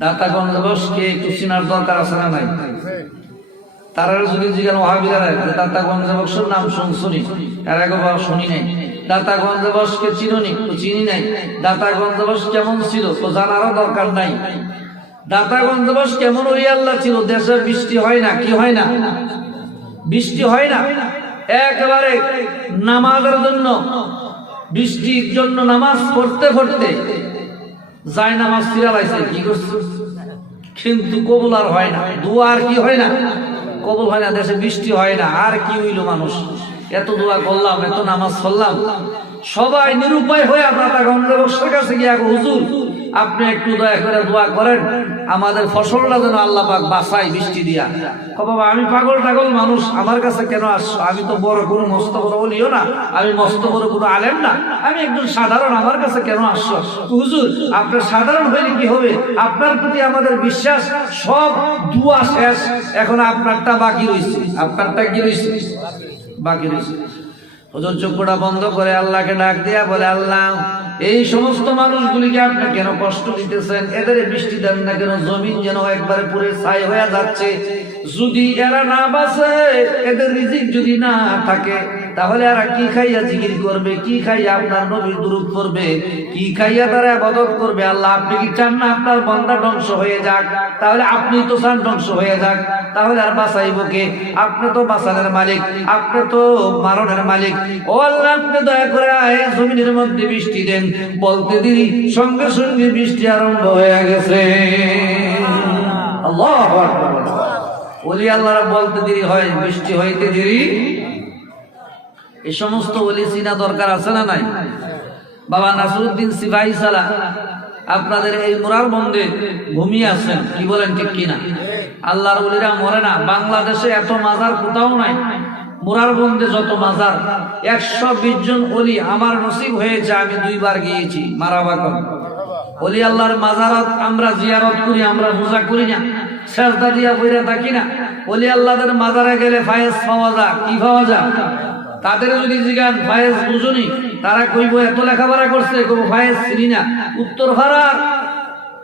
দাতাগঞ্জ বসকে একটু চিনার দরকার আছে না নাই? তারা যদি জিজ্ঞাসা মহাবিরারা দাতাগঞ্জ বসের নাম শুনছুনি এর আগে বা শুনি নাই। দাতাগঞ্জ বসকে চিনুনি চিনি নাই। দাতাগঞ্জ বস কেমন ছিল, তো জানারও দরকার নাই। দাতাগঞ্জ বস কেমন ওই আল্লাহ ছিল, দেশে বৃষ্টি হয় না, কি হয় না? বৃষ্টি হয় না। একেবারে নামাজের জন্য, বৃষ্টির জন্য নামাজ পড়তে পড়তে যায় নামাজ ফিরালাইছে কি করছে? কিন্তু কবুল আর হয় না। দোয়া আর কি হয় না? কবুল হয় না, দেশে বৃষ্টি হয় না। আর কি হইল মানুষ? এত দোয়া করলাম, এত নামাজ পড়লাম। সবাই নিরুপায় হয়ে আপনার গন্ধবস্যের কাছে গিয়ে হুজুর আপনি একটু দয়া করে দোয়া করেন, আমাদের ফসলটা যেন আল্লাহ পাক বাসায় বৃষ্টি দিয়া। বাবা, আমি পাগল টাগল মানুষ, আমার কাছে কেন আসছো? আমি তো বড় কোনো মস্ত বড় বলিও না, আমি মস্ত বড় কোনো আলেম না। আমি একজন সাধারণ, আমার কাছে কেন আসছো? হুজুর, আপনার সাধারণ হইলে কি হবে? আপনার প্রতি আমাদের বিশ্বাস, সব দুয়া শেষ, এখন আপনারটা বাকি রয়েছে আপনারটা কি রয়েছে বাকি রয়েছে হুজুর চক্ষুটা বন্ধ করে আল্লাহকে ডাক দিয়া বলে, আল্লাহ এই সমস্ত মানুষগুলিকে আপনি কেন কষ্ট দিতেছেন? এদের বৃষ্টি দেন না কেন? জমিন যেন একবারে পুরে ছাই হয়ে যাচ্ছে। যদি এরা না বাসে এদের রিজিক যদি না থাকে তাহলে এরা কি খাইয়া জিকির করবে? কি খাইয়া আপনার নবীর দুরূপ করবে কি খাইয়া তারা আবাদত করবে? আল্লাহ, আপনি কি চান না আপনার বন্দা ধ্বংস হয়ে যাক? তাহলে আপনি তো চান ধ্বংস হয়ে যাক। তাহলে আর বাঁচাইব কে? আপনি তো বাঁচানোর মালিক, আপনি তো মারণের মালিক। ও আল্লাহ, আপনি দয়া করে জমিনের মধ্যে বৃষ্টি দেন। বলতে দিদি সঙ্গে সঙ্গে বৃষ্টি আরম্ভ হয়ে গেছে। আল্লাহ ওলি আল্লাহরা বলতে দেরি হয়, বৃষ্টি হইতে দেরি এই সমস্ত ওলি চিনা দরকার আছে না নাই? বাবা নাসরুদ্দিন সিপাহী সালা, আপনাদের এই মোরার বন্ধে ঘুমিয়ে আছেন, কি বলেন ঠিক কিনা? আল্লাহর ওলিরা মরে না, বাংলাদেশে এত মাজার কোথাও নাই। মোরার বন্ধে যত মাজার, একশো বিশ জন অলি আমার নসিব হয়েছে, আমি দুইবার গিয়েছি মারাবাকন অলি আল্লাহর মাজারত আমরা জিয়ারত করি, আমরা পূজা করি না, সেজদা দিয়া বইরা থাকি না। অলি আল্লাহদের মাজারে গেলে ফায়েজ পাওয়া যা কি পাওয়া যায়? তাদের যদি জিগান ফায়েজ বুঝুনি? তারা কইব, এত লেখাপড়া করছে। কইব, ফায়েজ চিনি না। উত্তর ভাড়ার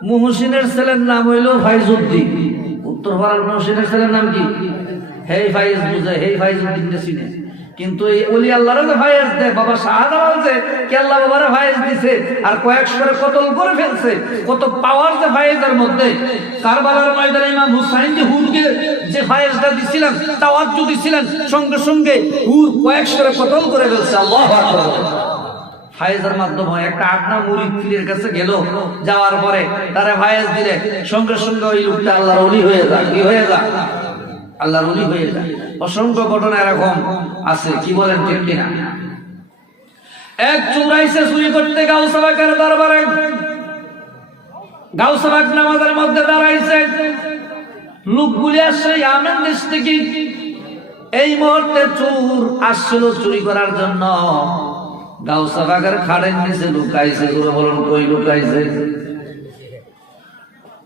মুহসিনের ছেলের নাম হইল ফাইজুদ্দিন উত্তর ভাড়ার মুহসিনের ছেলের নাম কি? হেই ফাইজ বুঝে হেই ফাইজুদ্দিন চিনে। কিন্তু এই অলি আল্লাহর যে ফায়েজ দেয় বাবা শাহজালাল যে কেল্লা বাবারে ফায়েজ দিছে? আর কয়েকশো করে কতল করে ফেলছে? কত পাওয়ার যে ফায়েজের মধ্যে। কারবালার ময়দানে ইমাম হুসাইন যে হুরকে যে ফায়েজটা দিছিলেন তাওয়াজ্জু দিছিলেন, সঙ্গে সঙ্গে হুর কয়েকশো কতল করে ফেলছে, আল্লাহু ফায়েজের মাধ্যমে একটা আটনা মুড়ি পীরের কাছে গেল, যাওয়ার পরে তারা ফায়েজ দিলে, সঙ্গে সঙ্গে ওই লোকটা আল্লাহর অলি হয়ে যায় কি হয়ে যায় আল্লাহর অলি হয়ে যায় অসংখ্য ঘটনা এরকম আছে, কি বলেন ঠিক কিনা? এক চুরাইছে চুরি করতে গাউসাবাকের দরবারে গাউসাবাক নামাজের মধ্যে দাঁড়াইছে লোকগুলি আসছে আমেন দেশ থেকে এই মুহূর্তে চুর আসছিল চুরি করার জন্য। গাউসাবাকের খাড়ের নিচে লুকাইছে গুরু বলুন কই লুকাইছে?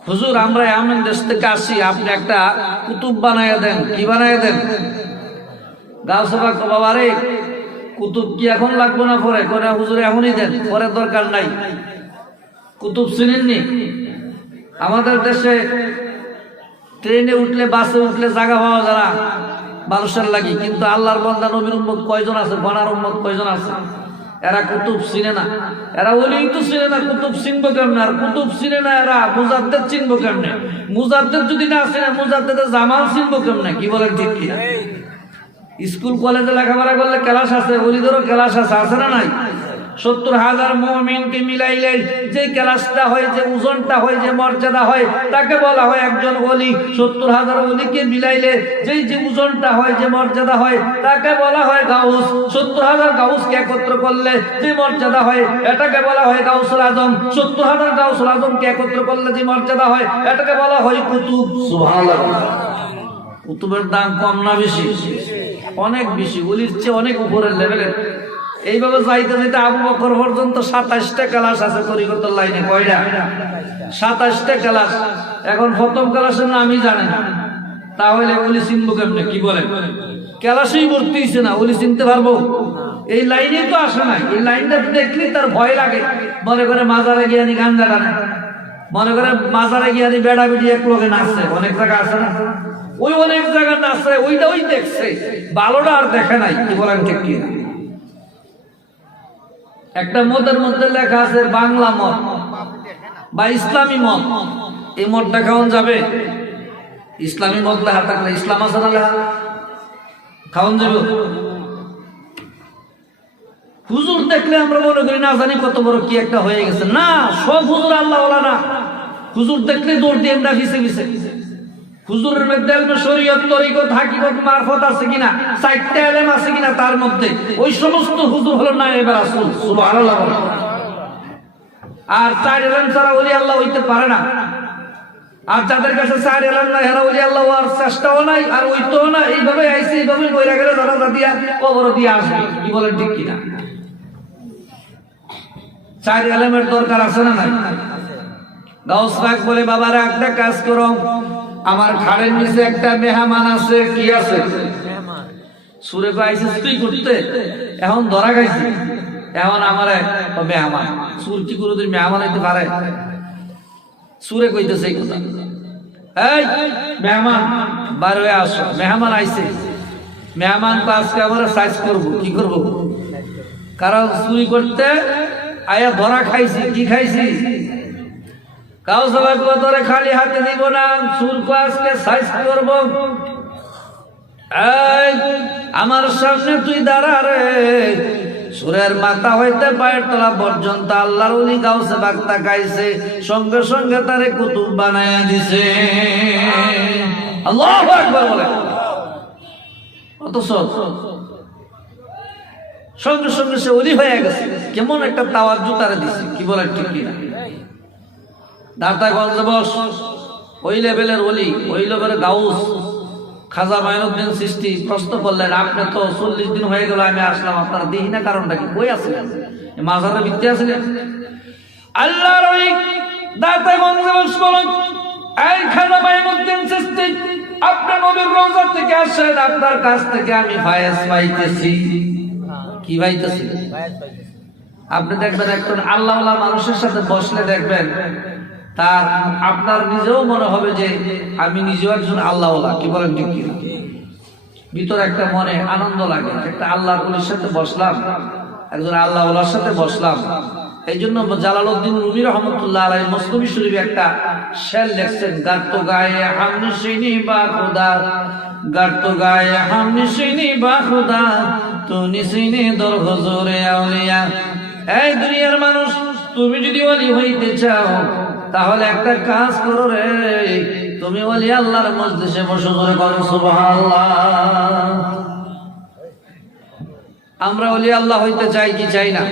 হুজুর, আমরা এমন দেশ থেকে আসি, আপনি একটা কুতুব বানাইয়া দেন। কি বানাইয়া দেন? গাউসভা বাবা রে, কুতুব কি এখন লাগবো না পরে? করে হুজুর, এখনই দেন, পরে দরকার নাই। কুতুব চিনেননি? আমাদের দেশে ট্রেনে উঠলে বাসে উঠলে জায়গা পাওয়া যায় না। মানুষের লাগি। কিন্তু আল্লাহর বন্দা নবীর উম্মত কয়জন আছে? বনার উম্মত কয়জন আছে? এরা কুতুব চিনে না। এরা ওলি তো চিনে না কুতুব চিনবো কেমনে? আর কুতুব চিনে না এরা মুজাদ্দের চিনবো কেমনে? মুজাদ্দের যদি না চিনে মুজাদ্দের জামাল চিনবো কেমনে? কি বলেন ঠিক কি? স্কুল কলেজে লেখাপড়া করলে ক্লাস আছে ওলিদেরও ক্লাস আছে আছে না নাই? সত্তর হাজার মমিনকে মিলাইলে যে ক্লাসটা হয়, যে ওজনটা হয়, যে মর্যাদা হয়, তাকে বলা হয় একজন অলি সত্তর হাজার অলিকে মিলাইলে যেই যে ওজনটা হয়, যে মর্যাদা হয়, তাকে বলা হয় গাউস। সত্তর হাজার গাউসকে একত্র করলে যে মর্যাদা হয়, এটাকে বলা হয় গাউসুল আজম। সত্তর হাজার গাউসুল আজমকে একত্র করলে যে মর্যাদা হয়, এটাকে বলা হয় কুতুব। কুতুবের দাম কম না বেশি? অনেক বেশি। অলির চেয়ে অনেক উপরের লেভেলের এইভাবে যাইতে যাইতে আবু বকর পর্যন্ত সাতাশটা ক্লাস আছে তরিকত লাইনে, কয়টা? সাতাশটা ক্লাস। এখন প্রথম ক্লাসের নামই জানে না। তাহলে ওলি চিনবো কেমনে? কি বলে? ক্লাসেই ভর্তি হয়েছে না, ওলি চিনতে পারব? এই লাইনেই তো আসে না। এই লাইনটা দেখলে তার ভয় লাগে। মনে করে মাজারে গিয়ে আনি টানে মনে করে মাজারে গিয়ে আমি বেড়া বেড়ি এক লোকে নাচছে। অনেক জায়গা আছে না? ওই অনেক জায়গা নাচছে ওইটা ওই দেখছে। ভালোটা আর দেখে নাই, কি বলেন ঠিক কি না? একটা মদের মধ্যে লেখা আছে বাংলা মদ বা ইসলামী মদ। এই মদটা খাওয়ান যাবে। ইসলামী মদ লেখা থাকলে ইসলাম আছে না লেখা? খাওয়ান যাবে। হুজুর দেখলে আমরা মনে করি, না জানি কত বড় কি একটা হয়ে গেছে। না, সব হুজুর আল্লাহ না। হুজুর দেখলে দৌড় দিয়ে ভিসে ভিসে হুজুরের মধ্যে শরীয়ত তরিকত হাকিকত মারফত আছে কিনা? চারটা এলেম আছে কিনা তার মধ্যে? ওই সমস্ত হুজুর হলো না এবার আসুন সুবহানাল্লাহ আর চার এলেম ছাড়া ওলি আল্লাহ হইতে পারে না। আর যাদের কাছে চার এলেম নাই হেরা ওলি আল্লাহ আর চেষ্টাও নাই, আর ওইতো না। এইভাবে আইসে এইভাবে বইরা গেলে যারা দিয়া কবর দিয়ে আসবে। কি বলেন ঠিক কিনা? চার এলেমের দরকার আছে না নাই? গাউস পাক বলে, বাবারা, একটা কাজ করো। আমার খাড়ের নিচে একটা মেহমান আছে, কি আছে? সুরে পাইছিস তুই করতে এখন ধরা খাইছি। এখন আমার মেহমান, সুর কি করে তুই মেহমান হইতে পারে? সুরে কইতেছে এই কথা। এই, মেহমান বার হয়ে আসো। মেহমান আইছে। মেহমান তো আজকে আমরা সাইজ করব, কি করব? কারণ চুরি করতে আয়া ধরা খাইছি, কি খাইছি? ধরে খালি হাতে দিব না চুর আজকে সাইজ করব। আমার সামনে তুই দাঁড়া রে। সুরের মাথা হইতে পায়ের তলা পর্যন্ত আল্লাহর উনি গাউসে বাক্তা গাইছে সঙ্গে সঙ্গে তারে কুতুব বানায়া দিছে। আল্লাহ একবার বলে। অথচ সঙ্গে সঙ্গে সে অলি হয়ে গেছে। কেমন একটা তাওয়ার জুতারে দিছে, কি বলে ঠিক কিনা? দাঁতাগঞ্জ বস। ওই লেভেলের অলি ওই লেভেলের গাউস। খাজা মাইনুদ্দিন সৃষ্টি প্রশ্ন করলেন আপনি তো চল্লিশ দিন হয়ে গেল আমি আসলাম আপনারা দেখি না কারণটা কি? কই এই মাঝারে বিদ্যে আছিলেন আল্লাহর ওই দাঁতাগঞ্জ বস বলেন। এই খাজা মাইনুদ্দিন সৃষ্টি আপনার নবীর রোজা থেকে আসেন আপনার কাছ থেকে আমি ফায়াস পাইতেছি। কি পাইতেছি? আপনি দেখবেন একজন আল্লাহ মানুষের সাথে বসলে দেখবেন তার আপনার নিজেও মনে হবে যে আমি নিজেও একজন আল্লাহ কি বলেন ঠিক ভিতরে একটা মনে আনন্দ লাগে, একটা আল্লাহ সাথে বসলাম, একজন আল্লাহ সাথে বসলাম। এই জন্য জালালউদ্দিন রুমি রহমতুল্লাহ আলাই শরীফ একটা শেল লেখছেন গার্ত গায়ে হামনি সিনি বা খুদা গার্ত গায়ে হামনি সিনি বা খুদা তু নিসিনি দর হজুরে আউলিয়া। এই দুনিয়ার মানুষ, তুমি যদি ওলি হইতে চাও তাহলে একটা কাজ করো রে। তুমি ওলি আল্লাহর মজলিসে বসে করে করো সুবহানাল্লাহ। আমরা ওলি আল্লাহ হইতে চাই কি চাই না?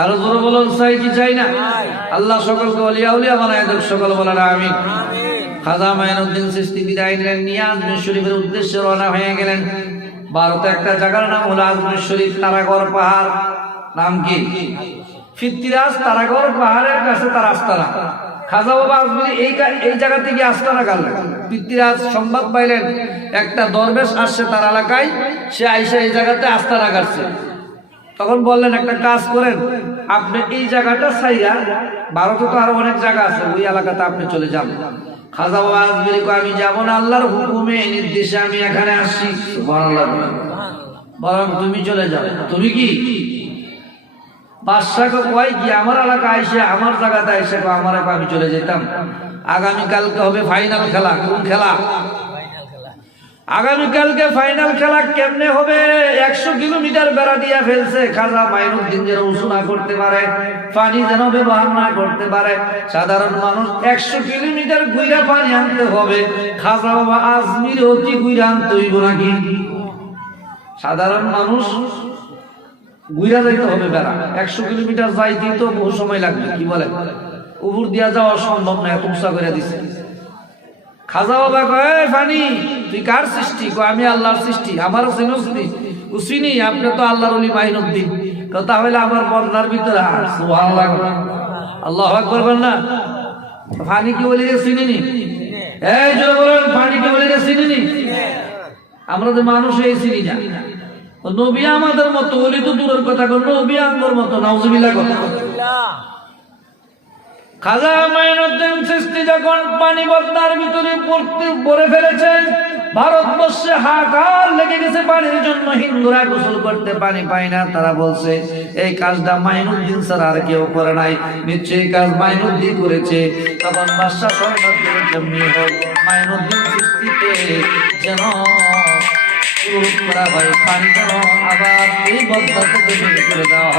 আরও জোরে বলুন, চাই কি চাই না? আল্লাহ সকলকে অলিয়া উলিয়া বানায় দেব সকল বলার আমি খাজা মাইনুদ্দিন সৃষ্টি বিদায় নিলেন নিয়ে আজমির শরীফের উদ্দেশ্যে রওনা হয়ে গেলেন। ভারতে একটা জায়গার নাম হলো আজমির শরীফ তারাগড় পাহাড়। নাম কি? ফিত্তিরাজ তারাগড় পাহাড়ের কাছে, তার আস্তানা। খাজা বাবা আজমির এই এই জায়গা থেকে আস্তানা গালেন পৃথ্বীরাজ সংবাদ পাইলেন, একটা দরবেশ আসছে তার এলাকায়, সে আইসা এই জায়গাতে আস্তানা গাচ্ছে তখন বললেন, একটা কাজ করেন, আপনি এই জায়গাটা ছাইয়া ভারতে তো আরও অনেক জায়গা আছে, ওই এলাকাতে আপনি চলে যান। খাজা বাবা আজমির আমি যাব না আল্লাহর হুকুমে নির্দেশে আমি এখানে আসছি। বরং তুমি চলে যাও। তুমি কি? কয় কি, আমার আইসে, আমার জায়গাতে আমার আমি চলে যেতাম আগামী কালকে হবে ফাইনাল খেলা খেলা? আগামী কালকে ফাইনাল খেলা কেমনে হবে? একশো কিলোমিটার বেড়া ফেলছে যেন না করতে পারে, পানি যেন ব্যবহার না করতে পারে। সাধারণ মানুষ একশো কিলোমিটার গুইরা পানি আনতে হবে, খাজা বাবা আজমির অতি গুইরা আনতে হইব নাকি? সাধারণ মানুষ গুইরা যাইতে হবে বেড়া। একশো কিলোমিটার যাইতেই তো বহু সময় লাগবে, কি বলে উপর দিয়া যাওয়া সম্ভব না, এত করে দিছে। খাজা বাবা কয়, "এই ফানি, তুই কার সৃষ্টি? কয়, আমি আল্লাহর সৃষ্টি, আমারও চিনুসনি উসিনি আপনি তো আল্লাহর অলি মাইনুদ্দিন তাহলে আমার পর্দার ভিতরে। আল্লাহ আকবার বল না। ফানি কি বলি রে, চিনিনি? এই জোরে বলেন, ফানি কি বলি রে, চিনিনি? আমরা তো মানুষ এই চিনি না। ও নবী আমাদের মতো তো দূরের কথা কর নবী মতো কথা খাজা মাইনুদ্দিন সৃষ্টি যখন পানি বদনার ভিতরে পড়তে পড়ে ফেলেছে, ভারতবর্ষে হাকার লেগে গেছে পানির জন্য, হিন্দুরা গোসল করতে পানি পায় না, তারা বলছে, এই কাজটা মাইনুদ্দিন স্যার আর কেউ করে নাই, নিশ্চয়ই কাজ মাইনুদ্দিন করেছে। তখন বাদশাহ জন্মে হোক, মাইনুদ্দিন সৃষ্টিতে যেন করা হয় পানি আবার এই বদলা থেকে বের করে দেওয়া